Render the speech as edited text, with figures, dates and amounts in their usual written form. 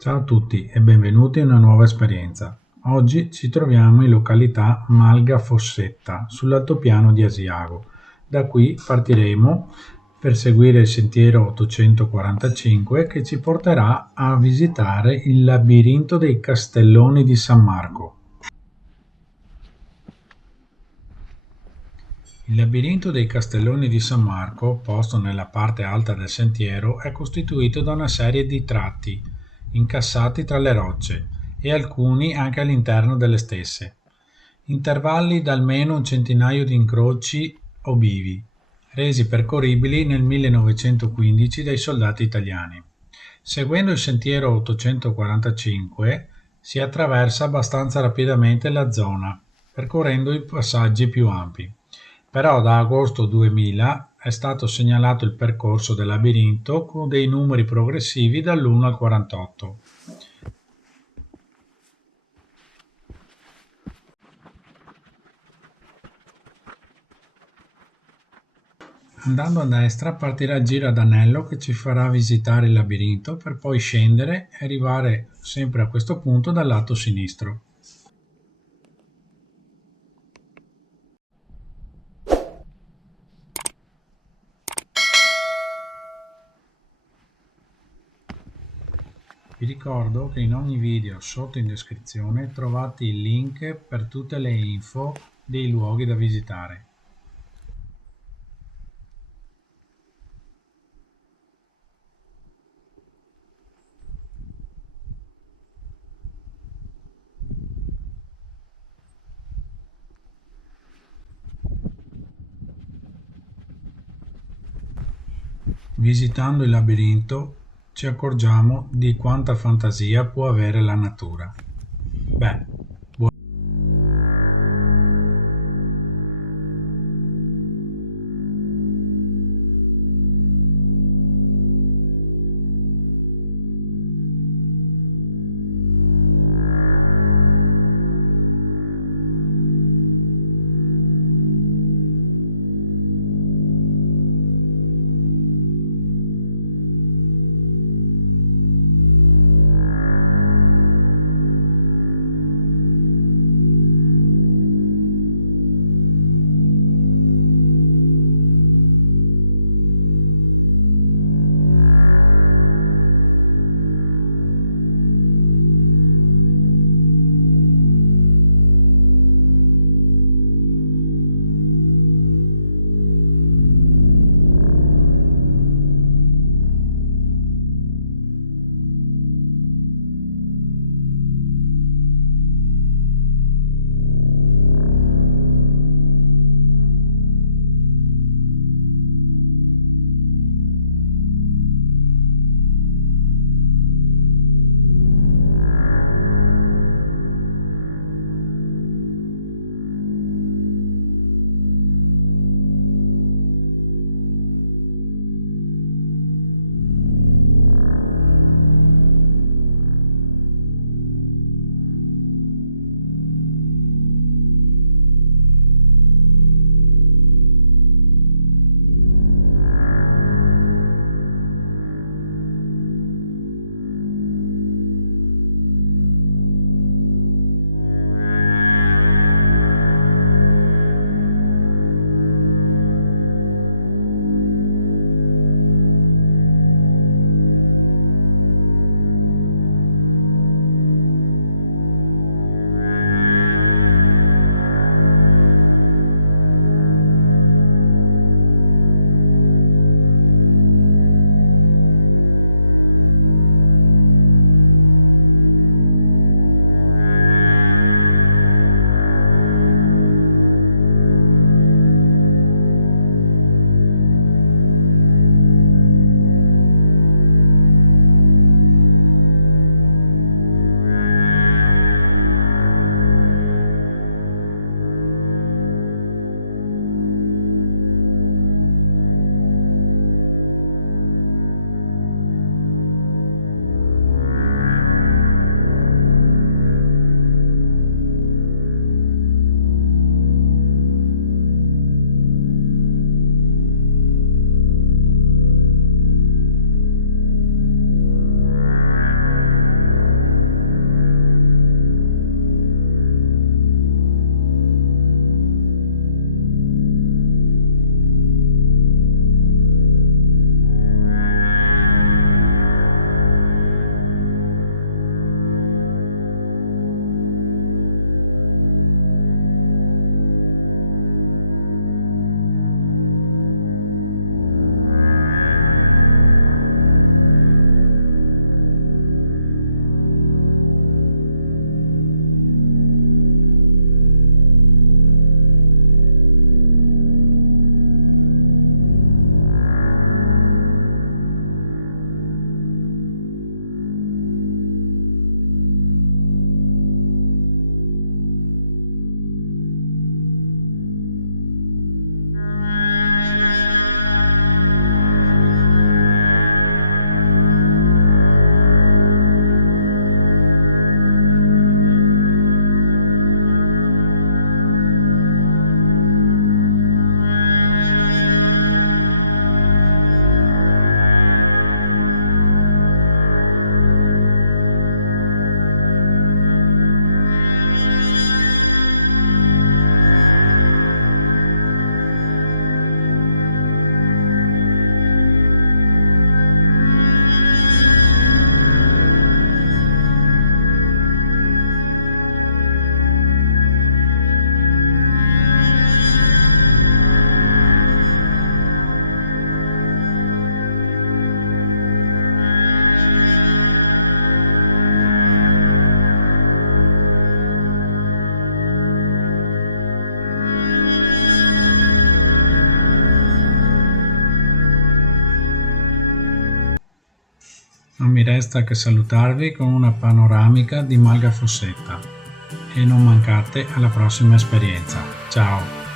Ciao a tutti e benvenuti in una nuova esperienza. Oggi ci troviamo in località Malga Fossetta, sull'altopiano di Asiago. Da qui partiremo per seguire il sentiero 845 che ci porterà a visitare il labirinto dei Castelloni di San Marco. Il labirinto dei Castelloni di San Marco, posto nella parte alta del sentiero, è costituito da una serie di tratti incassati tra le rocce e alcuni anche all'interno delle stesse, intervalli da almeno un centinaio di incroci o bivi, resi percorribili nel 1915 dai soldati italiani. Seguendo il sentiero 845 si attraversa abbastanza rapidamente la zona, percorrendo i passaggi più ampi. Però da agosto 2000 è stato segnalato il percorso del labirinto con dei numeri progressivi dall'1 al 48. Andando a destra partirà il giro ad anello che ci farà visitare il labirinto per poi scendere e arrivare sempre a questo punto dal lato sinistro. Vi ricordo che in ogni video sotto in descrizione trovate il link per tutte le info dei luoghi da visitare. Visitando il labirinto ci accorgiamo di quanta fantasia può avere la natura. Beh, Non mi resta che salutarvi con una panoramica di Malga Fossetta e non mancate alla prossima esperienza. Ciao!